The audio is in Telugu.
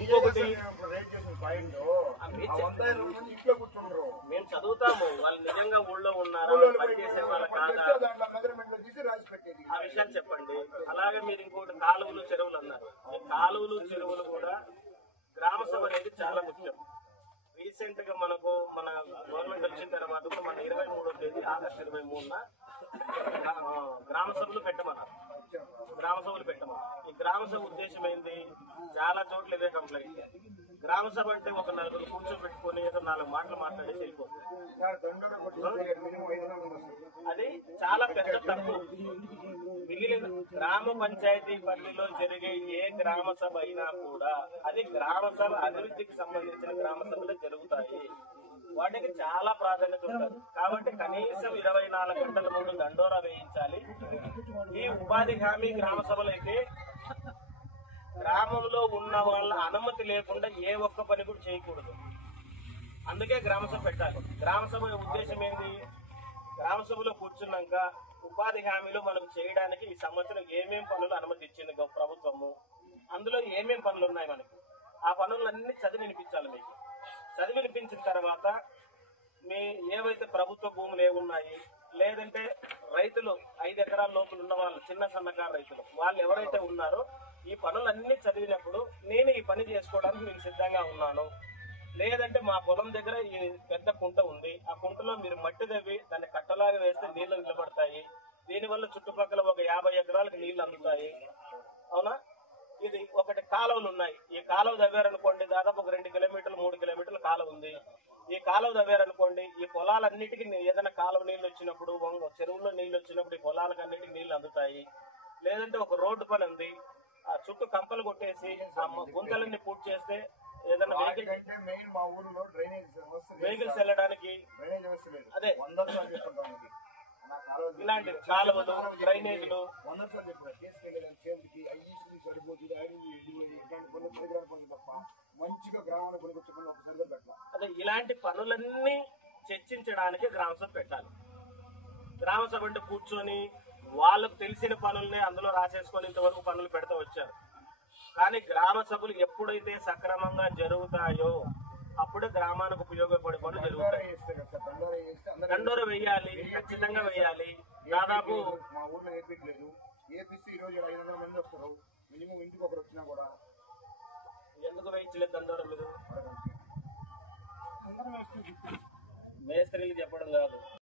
ఇంకొకటి ఇంట్లో కూర్చుంటారు. మేము చదువుతాము, వాళ్ళు నిజంగా ఊళ్ళో ఉన్నారా, పనిచేసే వాళ్ళ కాదా, ఆ విషయాలు చెప్పండి. అలాగే మీరు ఇంకోటి కాలువలు చెరువులు అన్నారు. ఈ కాలువలు చెరువులు కూడా గ్రామ సభ అనేది చాలా ముఖ్యం. రీసెంట్ గా మన గవర్నమెంట్ వచ్చిన తర్వాత మన 23వ తేదీ ఆగస్టు 23న గ్రామ సభలు పెట్టమన్నారు. ఈ గ్రామ సభ ఉద్దేశం ఏంది? చాలా చోట్ల ఇదే కంప్లైంట్. గ్రామ సభ అంటే ఒక నలుగురు కూర్చోబెట్టుకుని ఏదో 4 మాటలు మాట్లాడేసి వెళ్ళిపోతుంది. అది చాలా పెద్ద తప్పు. మిగిలిన గ్రామ పంచాయతీ పరిధిలో జరిగే ఏ గ్రామ సభ అయినా కూడా అది గ్రామ సభ అభివృద్ధికి సంబంధించిన గ్రామ సభలు జరుగుతాయి. వాటికి చాలా ప్రాధాన్యత ఉంటుంది. కాబట్టి కనీసం 24 గంటల ముందు దండోరా వేయించాలి. ఈ ఉపాధి హామీ గ్రామ సభలైతే గ్రామంలో ఉన్న వాళ్ళ అనుమతి లేకుండా ఏ ఒక్క పని కూడా చేయకూడదు. అందుకే గ్రామ సభ పెట్టాలి. గ్రామ సభ ఉద్దేశం ఏంటి? గ్రామ సభలో కూర్చున్నాక ఉపాధి హామీలో మనకు చేయడానికి ఈ సంవత్సరం ఏమేం పనులు అనుమతి ఇచ్చింది ప్రభుత్వము, అందులో ఏమేం పనులు ఉన్నాయి మనకి, ఆ పనులన్నీ చదివి వినిపించాలి. మీకు చదివి వినిపించిన తర్వాత మీ ఏవైతే ప్రభుత్వ భూములు ఏమున్నాయి, లేదంటే రైతులు 5 ఎకరాల లోపల ఉన్న వాళ్ళు, చిన్న సన్నకారు రైతులు, వాళ్ళు ఎవరైతే ఉన్నారో ఈ పనులన్నీ చదివినప్పుడు నేను ఈ పని చేసుకోవడానికి నేను సిద్ధంగా ఉన్నాను. లేదంటే మా పొలం దగ్గర ఈ పెద్ద కుంట ఉంది, ఆ కుంటలో మీరు మట్టి తవ్వి దాన్ని కట్టలాగా వేస్తే నీళ్లు నిలబడతాయి. దీనివల్ల చుట్టుపక్కల ఒక 50 ఎకరాలకు నీళ్లు అందుతాయి. అవునా? ఇది ఒకటి కాలువలు ఉన్నాయి. ఈ కాలువ తవ్వారనుకోండి, దాదాపు ఒక 2 కిలోమీటర్లు 3 కిలోమీటర్ల కాలువ ఉంది. ఈ కాలువ తవ్వారనుకోండి, ఈ పొలాలన్నిటికీ ఏదైనా కాలువ నీళ్ళు వచ్చినప్పుడు, చెరువుల్లో నీళ్ళు వచ్చినప్పుడు ఈ పొలాలకు అన్నిటికీ నీళ్లు అందుతాయి. లేదంటే ఒక రోడ్డు పని ఉంది, ఆ చుట్టూ కంపలు కొట్టేసి ఆ గుంతలన్నీ పూర్తి చేస్తే ఏదైనా వెహికల్స్ వెళ్ళడానికి అదే ఇలాంటి కాలువలు, డ్రైనేజీలు అదే ఇలాంటి పనులన్నీ చర్చించడానికి గ్రామ సభ పెట్టాలి. గ్రామ సభ అంటే కూర్చొని వాళ్ళకు తెలిసిన పనుల్ని అందులో రాసేసుకొని ఇంతవరకు పనులు పెడతా వచ్చారు. కానీ గ్రామ సభలు ఎప్పుడైతే సక్రమంగా జరుగుతాయో అప్పుడే గ్రామానికి ఉపయోగపడే పనులు జరుగుతాయి. దండోర వేయాలి, ఖచ్చితంగా వేయాలి. దాదాపు మా ఊర్లో ఏపీలేదు, ఏపీసీ ఈ రోజు 500 మంది వస్తారు. మినిమం ఇంటికి ఒకరు వచ్చినా కూడా ఎందుకు వేయించలేదు దండోర? మీరు మేస్త్రీలు చెప్పడం కాదు.